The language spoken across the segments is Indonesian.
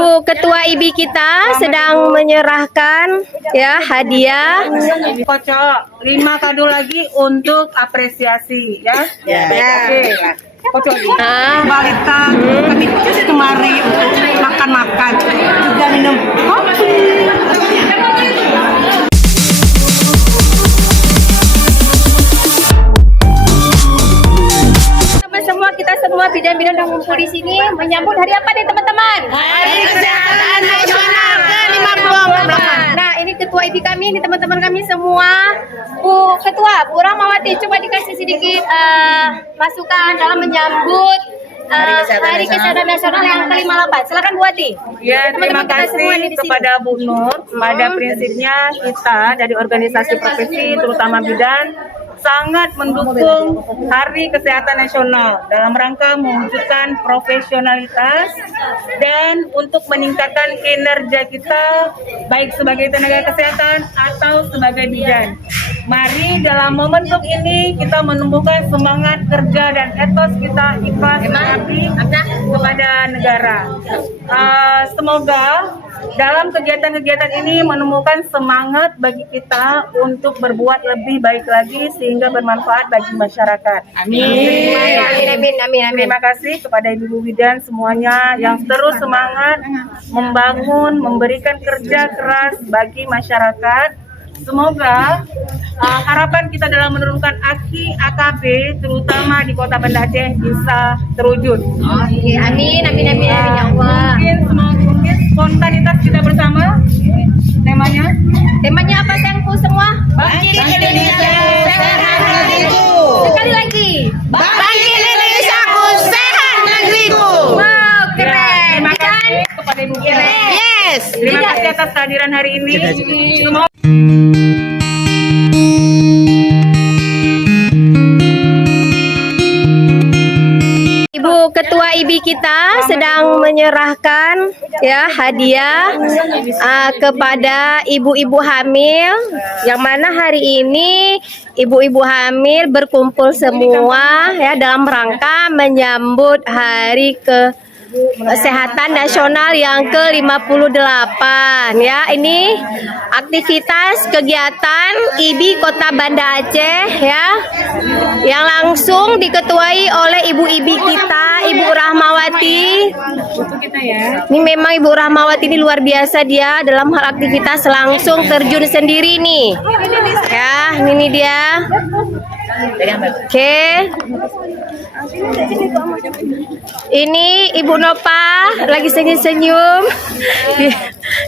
Ibu Ketua IBI kita sedang menyerahkan ya hadiah. Kocok 5 kado lagi untuk apresiasi ya. Oke. Kocok. Balita kami kemari untuk makan-makan juga minum kopi. Kita semua bidan-bidan yang ngumpul di sini menyambut hari apa nih teman-teman? Hari Kesehatan Nasional ke-54. Nah, ini ketua IBI kami, ini teman-teman kami semua. Bu Ketua, Bu Rahmawati, coba dikasih sedikit masukan dalam menyambut Hari Kesehatan Nasional yang ke-58. Silakan Bu Wati. Ya, terima kasih kepada Bu Nur. Pada prinsipnya kita dari organisasi profesi terutama bidan sangat mendukung Hari Kesehatan Nasional dalam rangka mewujudkan profesionalitas dan untuk meningkatkan kinerja kita baik sebagai tenaga kesehatan atau sebagai bidan. Mari dalam momentum ini kita menumbuhkan semangat kerja dan etos kita ikhlas mengabdi kepada negara. Semoga dalam kegiatan-kegiatan ini menemukan semangat bagi kita untuk berbuat lebih baik lagi sehingga bermanfaat bagi masyarakat. Amin. Terima kasih kepada Ibu Bidan semuanya yang terus semangat membangun, memberikan kerja keras bagi masyarakat. Semoga harapan kita dalam menurunkan AKI AKB terutama di Kota Banda Aceh bisa terwujud. Amin ya Allah. Mungkin spontanitas kita bersama. Temanya apa sayangku semua? Bangkit Indonesia sehat negeriku. Sekali lagi. Bangkit Indonesiaku sehat negeriku. Wow, keren. Terima kasih kepada Ibu Bidan. Yes. Terima kasih atas kehadiran hari ini. Semoga Ibu Ketua IBI kita sedang menyerahkan ya hadiah kepada ibu-ibu hamil yang mana hari ini ibu-ibu hamil berkumpul semua ya dalam rangka menyambut Hari Kesehatan Nasional yang ke-58 ya. Ini aktivitas kegiatan IBI Kota Banda Aceh ya yang langsung diketuai oleh Ibu IBI kita, Ibu Rahmawati. Ini memang Ibu Rahmawati ini luar biasa, dia dalam hal aktivitas langsung terjun sendiri nih ya. Ini dia. Oke. Ini Ibu Nopa lagi senyum-senyum.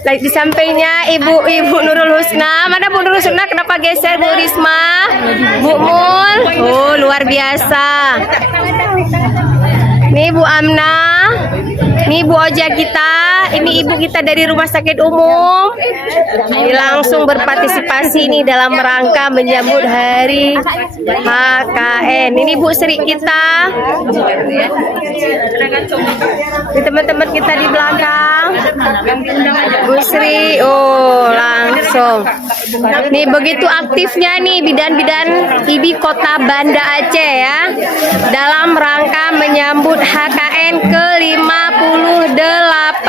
Di sampingnya Ibu Nurul Husna. Mana Bu Nurul Husna? Kenapa geser Bu Risma? Bu Mul. Oh, luar biasa. Ini Bu Amna. Ini Bu Oja kita. Ini ibu kita dari Rumah Sakit Umum. Ini langsung berpartisipasi nih dalam rangka menyambut Hari HKN. Ini Bu Sri kita. Ini teman-teman kita di belakang. Bu Sri, oh langsung. Nih begitu aktifnya nih bidan-bidan IBI Kota Banda Aceh ya dalam rangka menyambut HKN ke-58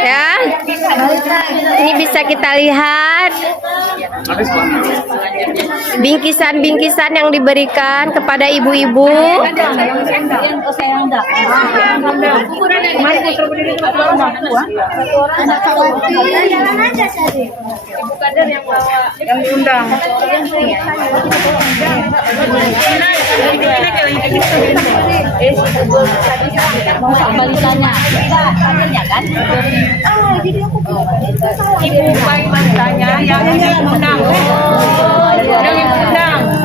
ya. Ini bisa kita lihat bingkisan-bingkisan yang diberikan kepada ibu-ibu. yang diundang. Ibu baik balitanya yang diundang.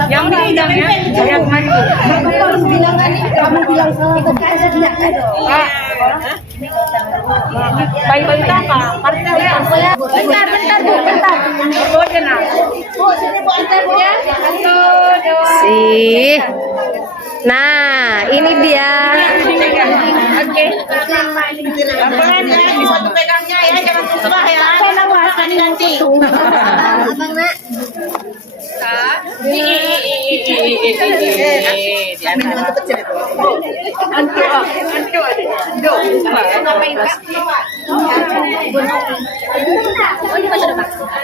Yang diundang ya. Yang kemarin. Kamu bilang Baik balita apa? Bentar Bu, bentar. Sih. Nah, ini dia. Oke. Satu pegangnya ya, jangan susah ya. Nanti.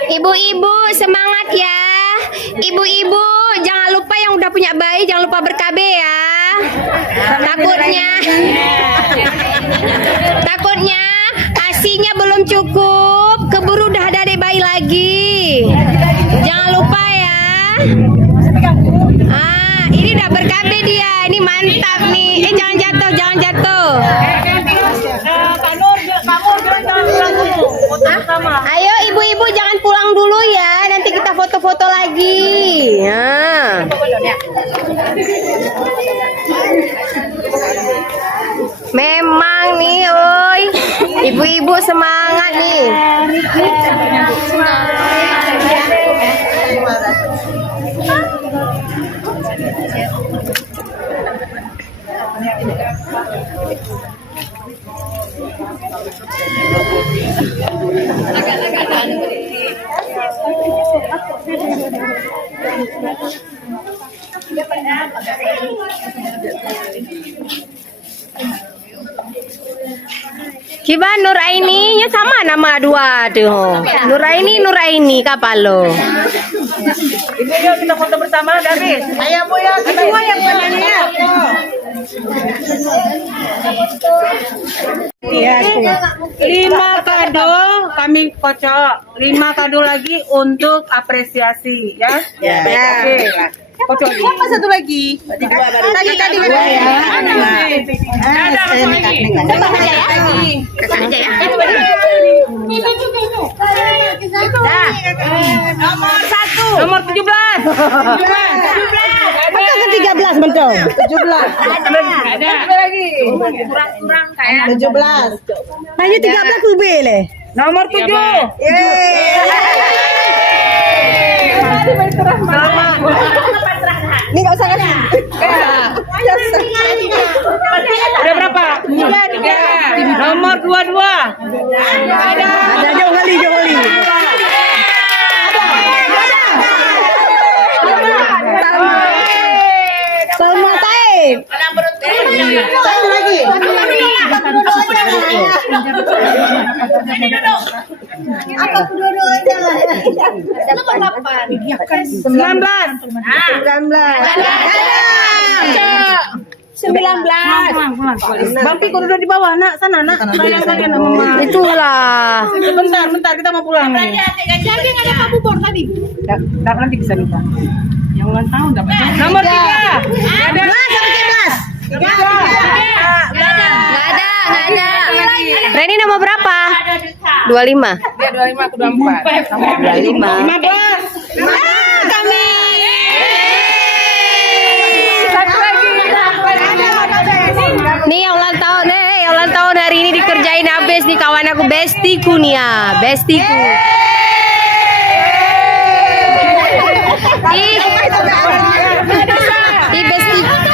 Ibu-ibu semangat ya. Ibu-ibu jangan lupa yang udah punya bayi jangan lupa ber-KB ya. Takutnya asinya belum cukup, keburu udah ada adik bayi lagi. Jangan lupa ya. Ini udah ber-KB dia. Ini mantap nih. Jangan jatuh, jangan jatuh. Ayo ibu-ibu jangan pulang dulu ya. Nanti kita foto-foto lagi. Memang nih, oi. Ibu-ibu semangat nih. Kiba Nuraini sama nama dua tuh. Nuraini kapalo. Ibu yuk kita foto bersama garis. Ayo Bu ya, semua yang penanya. Iya, 5 kado kami kocok, 5 kado lagi untuk apresiasi ya. Oke. Kocok lagi. Apa satu lagi? Tadi dua ya. Ada lagi. Nomor 1. Nomor 17. Betul ke 13 betul. 17. Ada lagi. Kurang kayak 17. Hanya 13 kubik le. nomor 7. Ini enggak usah kasih. Ada berapa? 3. Nomor 22. Ada jauh kali. Salma Taib. Satu lagi. Apa dua-duanya? Nomor 8. 19. Bang Piko duduk di bawah, nak. Sana, nak. Sayang mama. Itulah. Bentar, kita mau pulang nih. Jadi nggak ada Pak Bubor tadi. Nanti bisa minta. Yang ulang tahun dapat. Nomor 3. Ada. Nggak ada. Reni nomor berapa? 25. Dia 25 aku 24. 25. 15. Kami. Satu lagi. Nih yang ulang tahun hari ini dikerjain habis nih kawan aku bestiku nih ya, bestiku.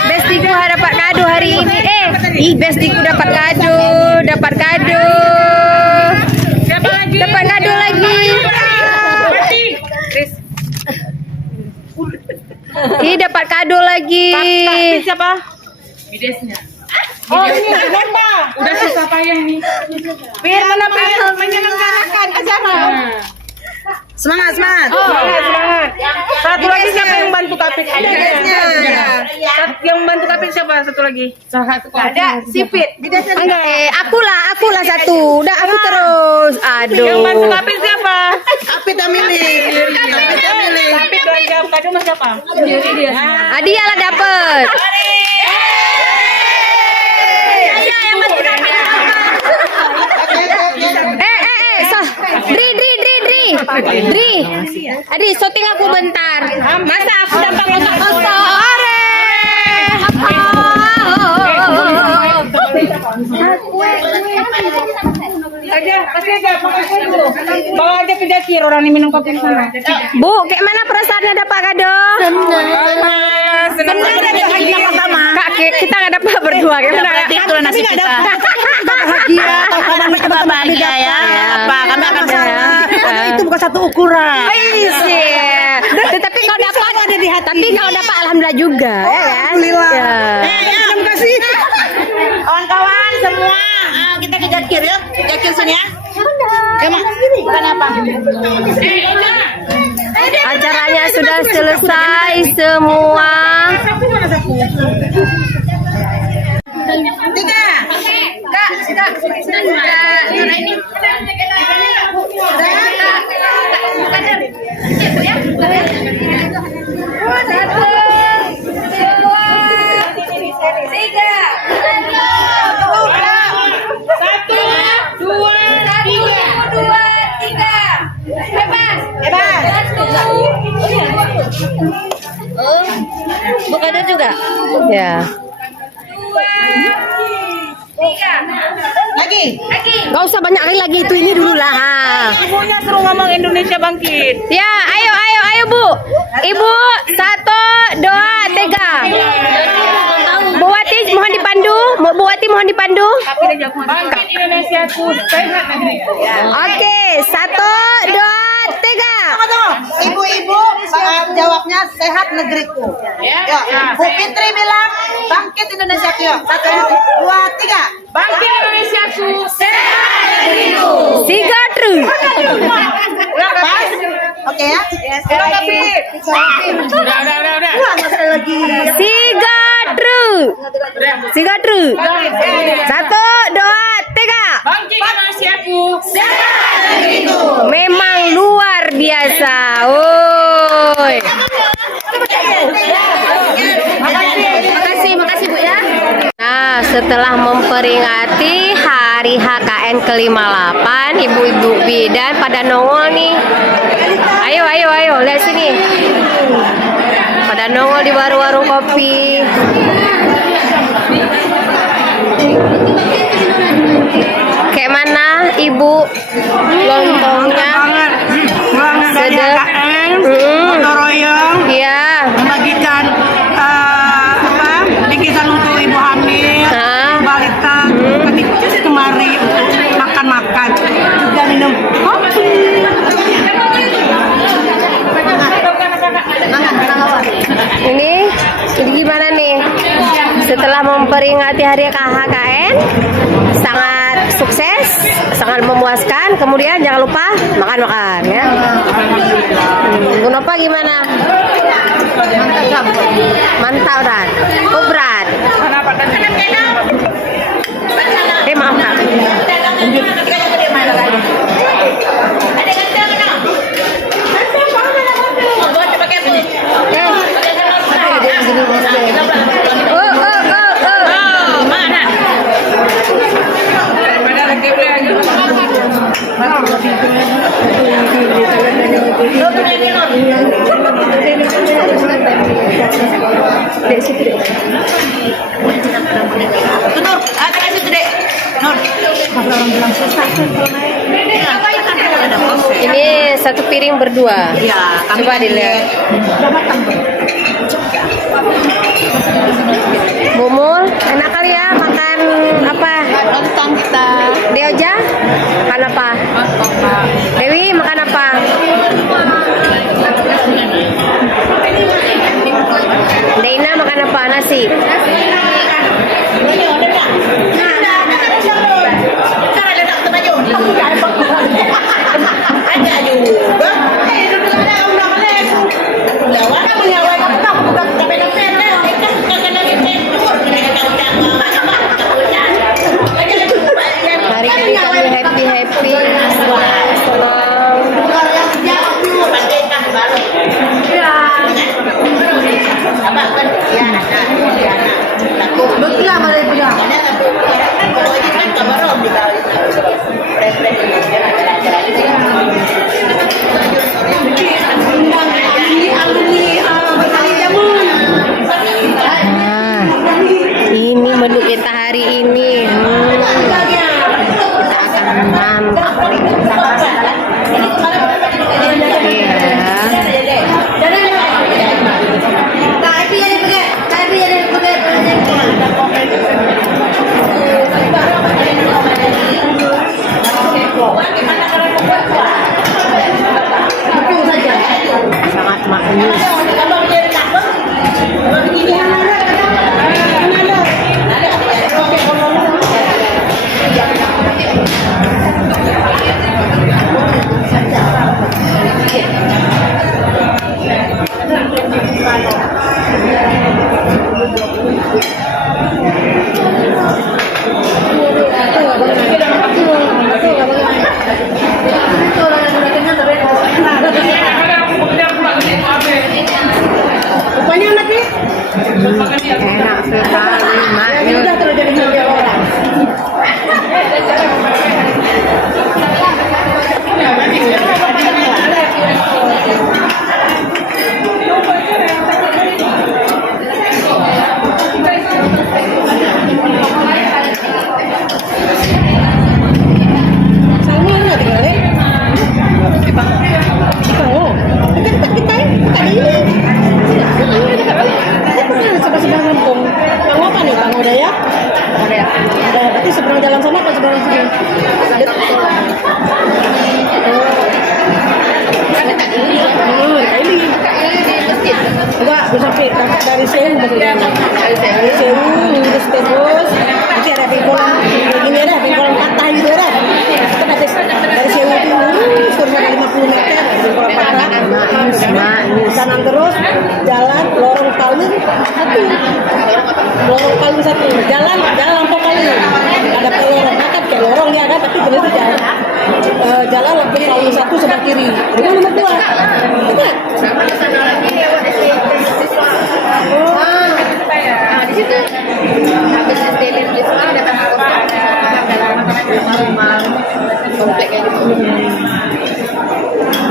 Bestiku dapat kado hari ini. Bestiku dapat kado. Siapa lagi? Dapat kado lagi. Dapat kado lagi. Tapi siapa? Bidesnya. Oh ini siapa? Udah susah payah nih. Biar menyelenggarakan acara. Semangat. Semangat. Satu lagi siapa yang bantu Kapit? Yang bantu Kapit siapa? Satu lagi. Ada. Sipit. Akulah satu. Udah aku terus. Aduh. Yang bantu Kapit siapa? Kapit milih. Kapit doang jawab kado mas siapa? Dia lah dapet. Dri, syuting aku bentar. Masa aku dapat kotak-kotak? Kasih aja, makasih dulu. Bawa aja ke Jakir, orang ini minum kopi sana. Bu, kayak mana perasaannya dapat kado? Senang Kak, kita nggak dapat berdua. Gimana? Itu nasib kita. Bahagia, bahagia ya. Apa? Kami akan itu bukan satu ukuran. Tetapi kalau dapat ada di hati. tapi kalau dapat alhamdulillah juga ya kan. Alhamdulillah. Ya. Terima kasih. Kawan-kawan semua, kita ke Jakir yuk. Jakir sini ya. Ya, Mak. Bukan apa? Acaranya sudah selesai semua. Tiga. Kak, ini. Bukan juga. Ya. Lagi. Gak usah banyak kali lagi itu ini dulu lah. Ibunya suruh ngomong Indonesia Bangkit. Ya, ayo Bu. Ibu, 1, 2, 3. Bu Wati mohon dipandu. Bu Wati mohon dipandu. Bangkit Indonesia ku sehat negeri. Oke, 1, 2, 3. Ibu-ibu jawabnya sehat negeriku. Ya. Bu Fitri bilang bangkit Indonesia ku. 1, 2, 3. Bangkit Indonesia ku sehat negeriku. Sigatru. Pas. Oke ya. Ulang tapi. Udah. Sigatru. 1, 2, 3. Bangkit Indonesia ku sehat negeriku. Memang luar biasa. Woi. Makasih Bu ya. Nah, setelah memperingati Hari HKN ke-58, ibu-ibu bidan pada nongol nih. Ayo, lihat sini. Pada nongol di warung-warung kopi. Kayak mana Ibu lontongnya? Sedap. Gotong royong Iya. membagikan bingkisan untuk ibu hamil, Hah? balita, ketika kemari untuk makan-makan juga minum kopi. Ini gimana nih? Setelah memperingati Hari KHKN, sangat sukses, sangat memuaskan. Kemudian jangan lupa makan-makan ya. Bu Nova gimana? Mantap berat. Oh berat. Maaf Kak. Ini satu piring berdua. Ya, Coba dilihat. Bumul, enak kali ya makan apa? Lontong kita. Deoja, makan apa? Dewi makan apa? Deina makan apa? Nasi. Hari ini kami happy, senang. Nah, ini menu kita hari ini. Kita akan mantap. Sangat maknyus. Rupanya enak nih. Enak sekali, Mak. Ini udah terlalu jadi harga orang. Salma nggak tinggal nih? Oh, kita kita ada ini. Sebelah kampung. Bang apa nih, Bang Udaya? Udaya. Berarti seberang jalan sana apa seberang sini? Ini. Enggak, bisa kakak dari Sewu maksudnya. Dari Sewu, lurus terus. Nanti ada pengkolan, kayak gini ada, pengkolan patah gitu ada. Kan ada dari Sewu itu lurus terus ada 50 meter, pengkolan patah. Kanan terus, jalan, lorong paling satu. Lorong paling satu, jalan lampu paling. Ada lorong, kan kayak lorong ya kan, tapi terus jalan. Jalan lampu paling satu sebelah kiri. Itu nomor 2. Ingat? Di situ habis SD di sana ada rumah komplek kayak gitu.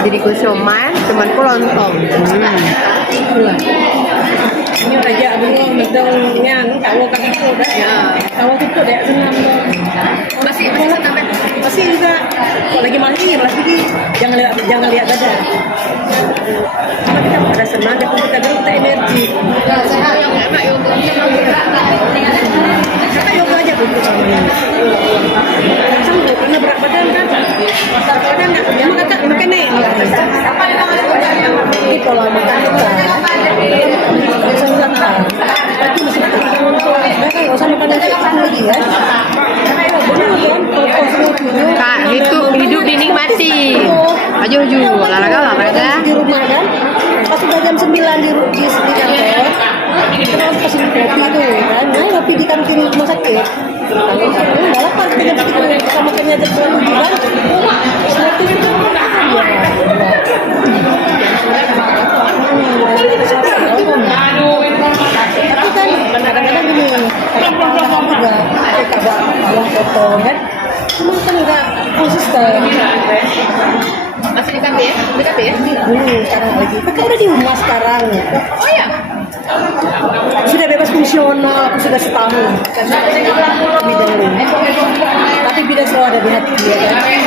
Jadi kusoman, cuman ku lontong. Ini aja belum medongnya, tahu kan itu udah ya. Tahu itu deh senam. Masih sampai masih juga. Kalau lagi mandi jangan lihat badan. Cuma kita pada senang, kita energi. Kita yoga aja untuk sama ini. Sama nggak pernah berat badan kan? Berat badan nggak? Ya makan nih. Ini pola makan kita. Tapi masih nggak usah makan yang lagi ya. Kak, hidup dinikmati. Maju olahraga. Di rumah kan, pas udah jam 9 di kantor, kita pesen kopi tuh kan, kopi di kantin rumah sakit. Kalau udah lapar kita jam 7 sama makannya jam 7 kan, seperti itu tapi kan kadang-kadang gini, kadang-kadang juga kabar foto kan, cuma kan nggak konsisten. Masih di kafe ya? Dulu sekarang lagi. Kakak udah di rumah sekarang. Oh ya. Sudah bebas fungsional, aku sudah setahun. Kan lebih dahulu. Tapi beda selalu ada di hati dia kan.